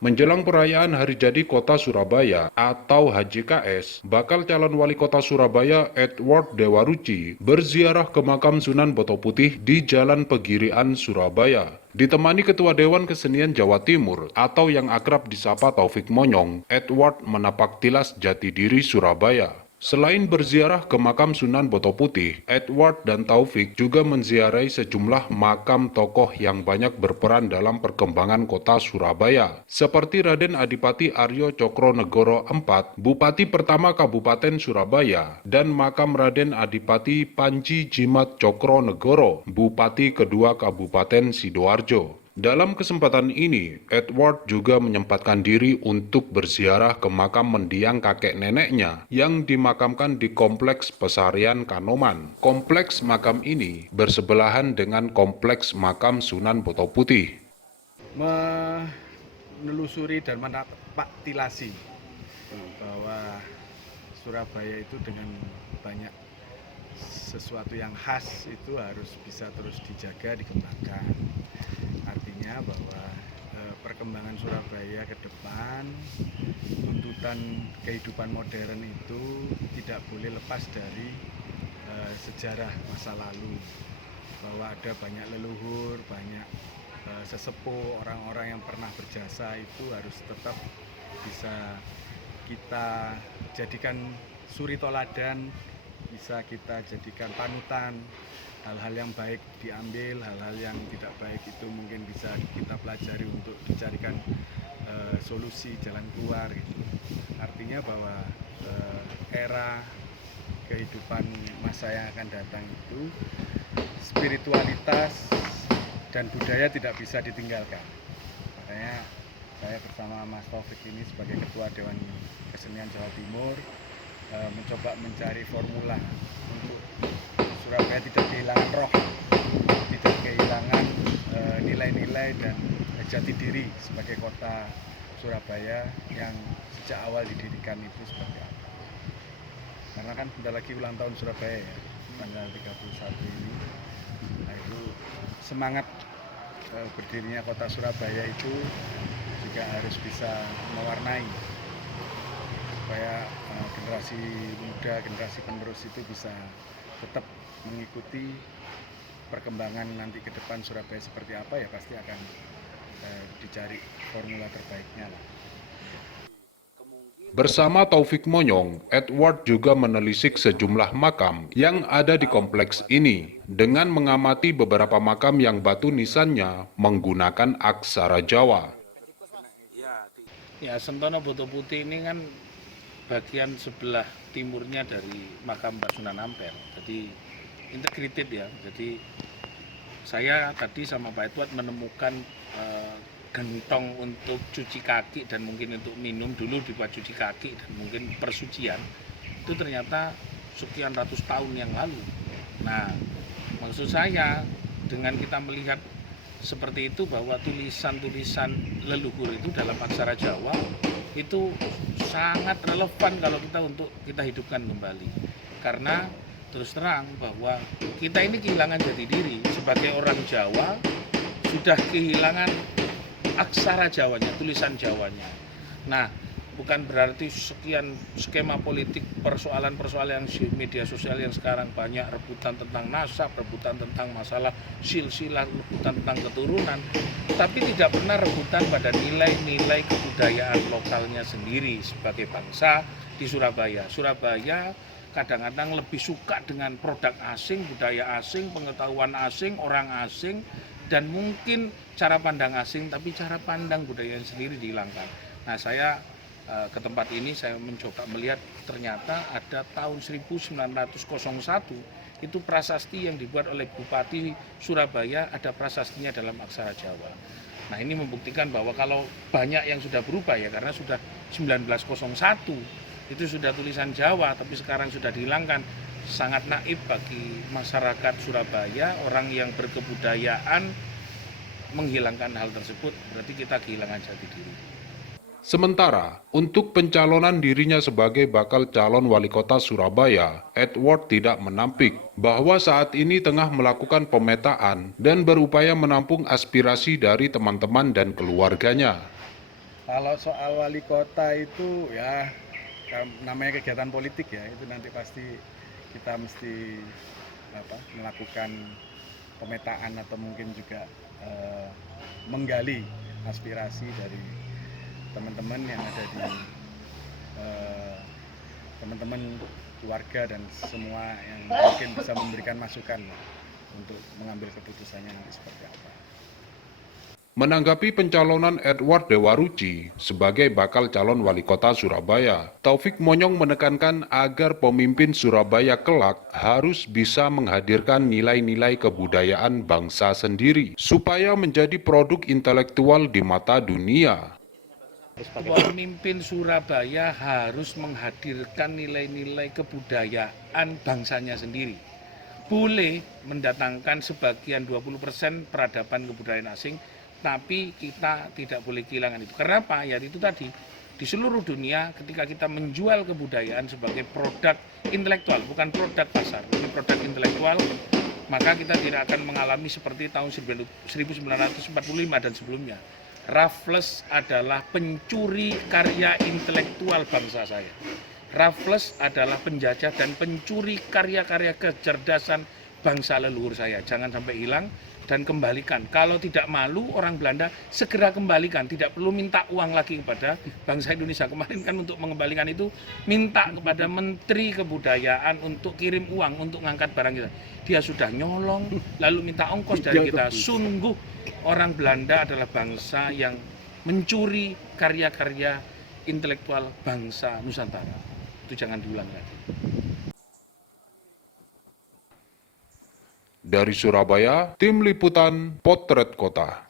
Menjelang perayaan Hari Jadi Kota Surabaya atau HJKS, bakal calon wali kota Surabaya Edward Dewaruci berziarah ke makam Sunan Boto Putih di Jalan Pegirian, Surabaya. Ditemani Ketua Dewan Kesenian Jawa Timur atau yang akrab disapa Taufik Monyong, Edward menapak tilas jati diri Surabaya. Selain berziarah ke makam Sunan Boto Putih, Edward dan Taufik juga menziarahi sejumlah makam tokoh yang banyak berperan dalam perkembangan kota Surabaya, seperti Raden Adipati Aryo Cokronegoro IV, Bupati pertama Kabupaten Surabaya, dan makam Raden Adipati Panji Jimat Cokronegoro, Bupati kedua Kabupaten Sidoarjo. Dalam kesempatan ini, Edward juga menyempatkan diri untuk berziarah ke makam mendiang kakek neneknya yang dimakamkan di Kompleks Pesarian Kanoman. Kompleks makam ini bersebelahan dengan Kompleks Makam Sunan Boto Putih. Menelusuri dan menapaktilasi bahwa Surabaya itu dengan banyak sesuatu yang khas itu harus bisa terus dijaga, dikembangkan. Artinya bahwa perkembangan Surabaya ke depan, tuntutan kehidupan modern itu tidak boleh lepas dari sejarah masa lalu, bahwa ada banyak leluhur, banyak sesepuh, orang-orang yang pernah berjasa itu harus tetap bisa kita jadikan suri toladan, bisa kita jadikan panutan. Hal-hal yang baik diambil, hal-hal yang tidak baik itu mungkin bisa kita pelajari untuk dicarikan solusi jalan keluar gitu. Artinya bahwa era kehidupan masa yang akan datang itu spiritualitas dan budaya tidak bisa ditinggalkan. Makanya saya bersama Mas Taufik ini sebagai Ketua Dewan Kesenian Jawa Timur mencoba mencari formula untuk Surabaya tidak kehilangan roh, tidak kehilangan nilai-nilai dan jati diri sebagai kota Surabaya yang sejak awal didirikan itu seperti apa. Karena kan sudah lagi ulang tahun Surabaya ya, tanggal 31 ini. Nah itu semangat berdirinya kota Surabaya itu juga harus bisa mewarnai supaya generasi muda, generasi penerus itu bisa tetap mengikuti perkembangan nanti ke depan Surabaya seperti apa, ya pasti akan dicari formula terbaiknya lah. Bersama Taufik Monyong, Edward juga menelisik sejumlah makam yang ada di kompleks ini dengan mengamati beberapa makam yang batu nisannya menggunakan aksara Jawa. Ya, Sentono Boto Putih ini kan bagian sebelah timurnya dari makam Mbak Sunan Ampel. Jadi integrated ya. Jadi saya tadi sama Pak Edward menemukan gentong untuk cuci kaki dan mungkin untuk minum, dulu dibuat cuci kaki dan mungkin persucian, itu ternyata sekian ratus tahun yang lalu. Nah, maksud saya dengan kita melihat seperti itu bahwa tulisan-tulisan leluhur itu dalam aksara Jawa itu sangat relevan kalau kita untuk kita hidupkan kembali. Karena terus terang bahwa kita ini kehilangan jati diri sebagai orang Jawa, sudah kehilangan aksara Jawanya, tulisan Jawanya. Nah, bukan berarti sekian skema politik, persoalan-persoalan yang media sosial yang sekarang banyak, rebutan tentang nasab, rebutan tentang masalah silsilah, rebutan tentang keturunan, tapi tidak pernah rebutan pada nilai-nilai kebudayaan lokalnya sendiri sebagai bangsa di Surabaya. Surabaya kadang-kadang lebih suka dengan produk asing, budaya asing, pengetahuan asing, orang asing, dan mungkin cara pandang asing, tapi cara pandang budaya sendiri dihilangkan. Nah, saya ke tempat ini saya mencoba melihat ternyata ada tahun 1901 itu prasasti yang dibuat oleh Bupati Surabaya, ada prasastinya dalam aksara Jawa. Nah, ini membuktikan bahwa kalau banyak yang sudah berubah ya, karena sudah 1901 itu sudah tulisan Jawa tapi sekarang sudah dihilangkan, sangat naif bagi masyarakat Surabaya, orang yang berkebudayaan menghilangkan hal tersebut, berarti kita kehilangan jati diri. Sementara, untuk pencalonan dirinya sebagai bakal calon wali kota Surabaya, Edward tidak menampik bahwa saat ini tengah melakukan pemetaan dan berupaya menampung aspirasi dari teman-teman dan keluarganya. Kalau soal wali kota itu ya namanya kegiatan politik ya, itu nanti pasti kita mesti melakukan pemetaan atau mungkin juga menggali aspirasi dari teman-teman yang ada di teman-teman keluarga dan semua yang mungkin bisa memberikan masukan untuk mengambil keputusannya nanti seperti apa. Menanggapi pencalonan Edward Dewaruci sebagai bakal calon wali kota Surabaya, Taufik Monyong menekankan agar pemimpin Surabaya kelak harus bisa menghadirkan nilai-nilai kebudayaan bangsa sendiri supaya menjadi produk intelektual di mata dunia. Pemimpin Surabaya harus menghadirkan nilai-nilai kebudayaan bangsanya sendiri. Boleh mendatangkan sebagian 20% peradaban kebudayaan asing, tapi kita tidak boleh kehilangan itu. Karena apa? Ya itu tadi, di seluruh dunia ketika kita menjual kebudayaan sebagai produk intelektual, bukan produk pasar, ini produk intelektual, maka kita tidak akan mengalami seperti tahun 1945 dan sebelumnya. Raffles adalah pencuri karya intelektual bangsa saya. Raffles adalah penjajah dan pencuri karya-karya kecerdasan bangsa leluhur saya. Jangan sampai hilang dan kembalikan. Kalau tidak malu orang Belanda segera kembalikan. Tidak perlu minta uang lagi kepada bangsa Indonesia. Kemarin kan untuk mengembalikan itu minta kepada Menteri Kebudayaan untuk kirim uang untuk ngangkat barang kita. Dia sudah nyolong lalu minta ongkos dari kita. Sungguh orang Belanda adalah bangsa yang mencuri karya-karya intelektual bangsa Nusantara. Itu jangan diulang lagi. Dari Surabaya, Tim Liputan Potret Kota.